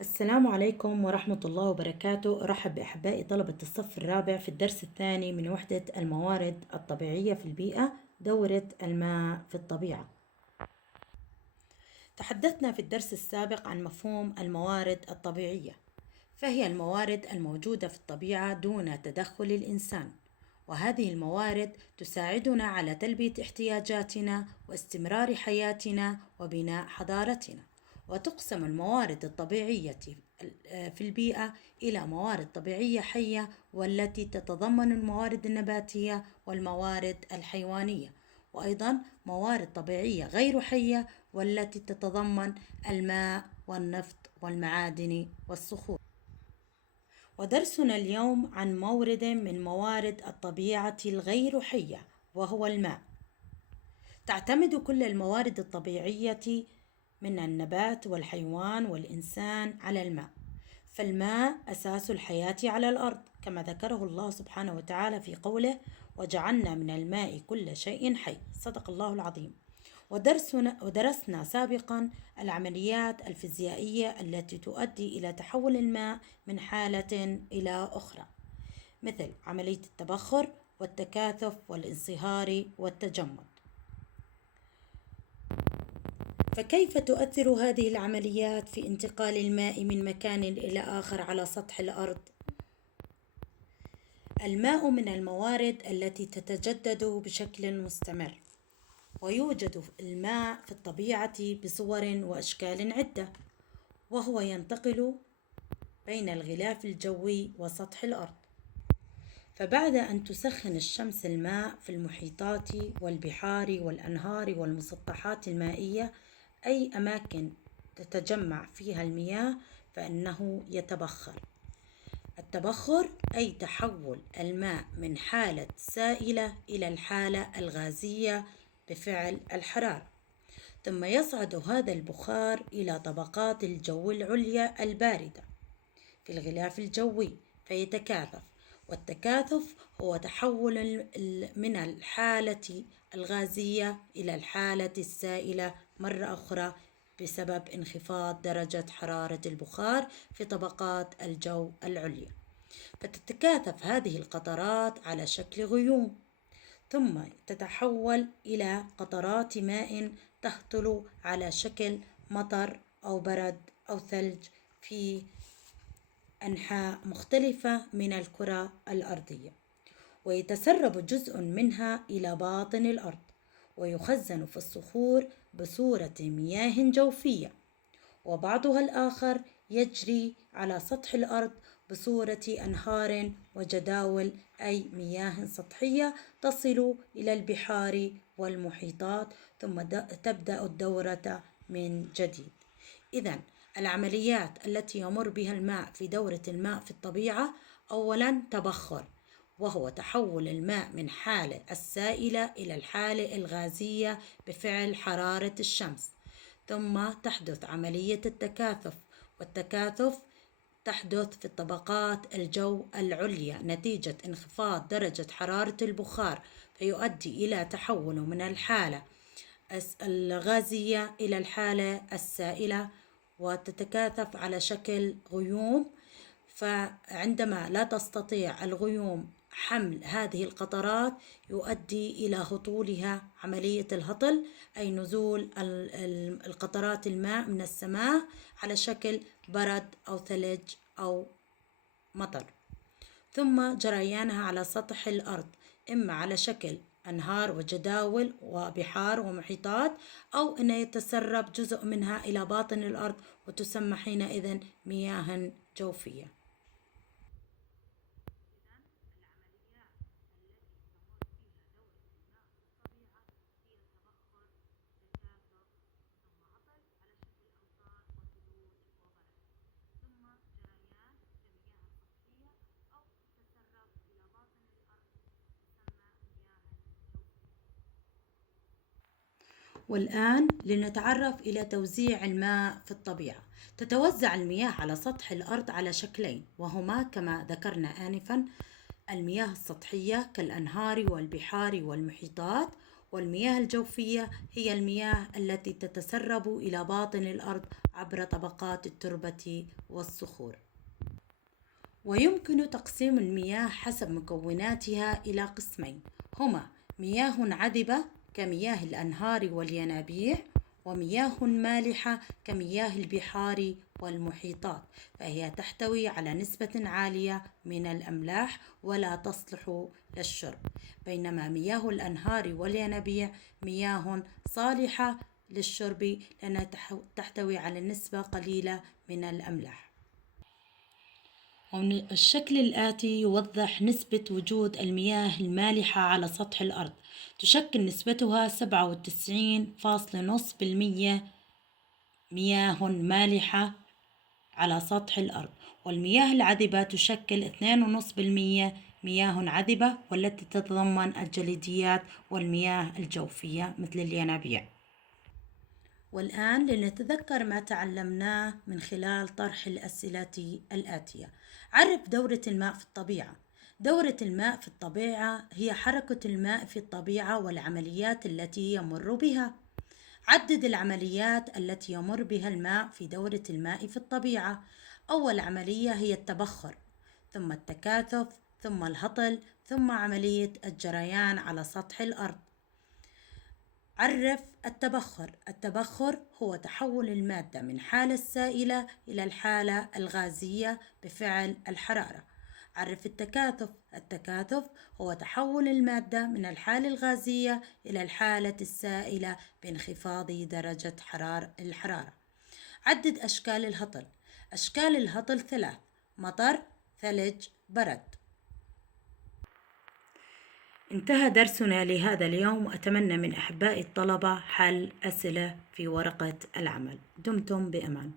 السلام عليكم ورحمة الله وبركاته. أرحب بأحبائي طلبة الصف الرابع في الدرس الثاني من وحدة الموارد الطبيعية في البيئة، دورة الماء في الطبيعة. تحدثنا في الدرس السابق عن مفهوم الموارد الطبيعية، فهي الموارد الموجودة في الطبيعة دون تدخل الإنسان، وهذه الموارد تساعدنا على تلبية احتياجاتنا واستمرار حياتنا وبناء حضارتنا. وتقسم الموارد الطبيعية في البيئة إلى موارد طبيعية حية، والتي تتضمن الموارد النباتية والموارد الحيوانية، وأيضا موارد طبيعية غير حية والتي تتضمن الماء والنفط والمعادن والصخور. ودرسنا اليوم عن مورد من موارد الطبيعة الغير حية، وهو الماء. تعتمد كل الموارد الطبيعية من النبات والحيوان والإنسان على الماء، فالماء أساس الحياة على الأرض، كما ذكره الله سبحانه وتعالى في قوله: وجعلنا من الماء كل شيء حي. صدق الله العظيم. ودرسنا سابقا العمليات الفيزيائية التي تؤدي إلى تحول الماء من حالة إلى أخرى، مثل عملية التبخر والتكاثف والانصهار والتجمد. فكيف تؤثر هذه العمليات في انتقال الماء من مكان إلى آخر على سطح الأرض؟ الماء من الموارد التي تتجدد بشكل مستمر، ويوجد الماء في الطبيعة بصور وأشكال عدة، وهو ينتقل بين الغلاف الجوي وسطح الأرض. فبعد أن تسخن الشمس الماء في المحيطات والبحار والأنهار والمسطحات المائية، أي أماكن تتجمع فيها المياه، فإنه يتبخر. التبخر أي تحول الماء من حالة سائلة إلى الحالة الغازية بفعل الحرارة، ثم يصعد هذا البخار إلى طبقات الجو العليا الباردة في الغلاف الجوي فيتكاثف. والتكاثف هو تحول من الحالة الغازية إلى الحالة السائلة مرة أخرى بسبب انخفاض درجة حرارة البخار في طبقات الجو العليا، فتتكاثف هذه القطرات على شكل غيوم، ثم تتحول إلى قطرات ماء تهطل على شكل مطر أو برد أو ثلج في أنحاء مختلفة من الكرة الأرضية، ويتسرب جزء منها إلى باطن الأرض، ويخزن في الصخور بصورة مياه جوفية، وبعضها الآخر يجري على سطح الأرض بصورة أنهار وجداول، أي مياه سطحية تصل إلى البحار والمحيطات، ثم تبدأ الدورة من جديد. إذن العمليات التي يمر بها الماء في دورة الماء في الطبيعة: أولا تبخر، وهو تحول الماء من حالة السائلة إلى الحالة الغازية بفعل حرارة الشمس، ثم تحدث عملية التكاثف، والتكاثف تحدث في طبقات الجو العليا نتيجة انخفاض درجة حرارة البخار، فيؤدي إلى تحوله من الحالة الغازية إلى الحالة السائلة، وتتكاثف على شكل غيوم. فعندما لا تستطيع الغيوم حمل هذه القطرات، يؤدي إلى هطولها، عملية الهطل أي نزول القطرات الماء من السماء على شكل برد أو ثلج أو مطر، ثم جريانها على سطح الأرض، إما على شكل أنهار وجداول وبحار ومحيطات، أو أن يتسرب جزء منها إلى باطن الأرض وتسمى حينئذ مياه جوفية. والآن لنتعرف إلى توزيع الماء في الطبيعة. تتوزع المياه على سطح الأرض على شكلين، وهما كما ذكرنا آنفا: المياه السطحية كالأنهار والبحار والمحيطات، والمياه الجوفية هي المياه التي تتسرب إلى باطن الأرض عبر طبقات التربة والصخور. ويمكن تقسيم المياه حسب مكوناتها إلى قسمين، هما مياه عذبة كمياه الأنهار والينابيع، ومياه مالحة كمياه البحار والمحيطات، فهي تحتوي على نسبة عالية من الأملاح ولا تصلح للشرب، بينما مياه الأنهار والينابيع مياه صالحة للشرب لأنها تحتوي على نسبة قليلة من الأملاح. الشكل الآتي يوضح نسبة وجود المياه المالحة على سطح الأرض. تشكل نسبتها 97.5% مياه مالحة على سطح الأرض، والمياه العذبة تشكل 2.5% مياه عذبة والتي تتضمن الجليديات والمياه الجوفية مثل الينابيع. والآن لنتذكر ما تعلمناه من خلال طرح الأسئلة الآتية. عرف دورة الماء في الطبيعة. دورة الماء في الطبيعة هي حركة الماء في الطبيعة والعمليات التي يمر بها. عدد العمليات التي يمر بها الماء في دورة الماء في الطبيعة. أول عملية هي التبخر، ثم التكاثف، ثم الهطل، ثم عملية الجريان على سطح الأرض. عرف التبخر. التبخر هو تحول المادة من حالة السائلة إلى الحالة الغازية بفعل الحرارة. عرف التكاثف. التكاثف هو تحول المادة من الحالة الغازية إلى الحالة السائلة بانخفاض درجة الحرارة. عدد أشكال الهطل. أشكال الهطل 3: مطر، ثلج، برد. انتهى درسنا لهذا اليوم، وأتمنى من أحبائي الطلبة حل أسئلة في ورقة العمل. دمتم بأمان.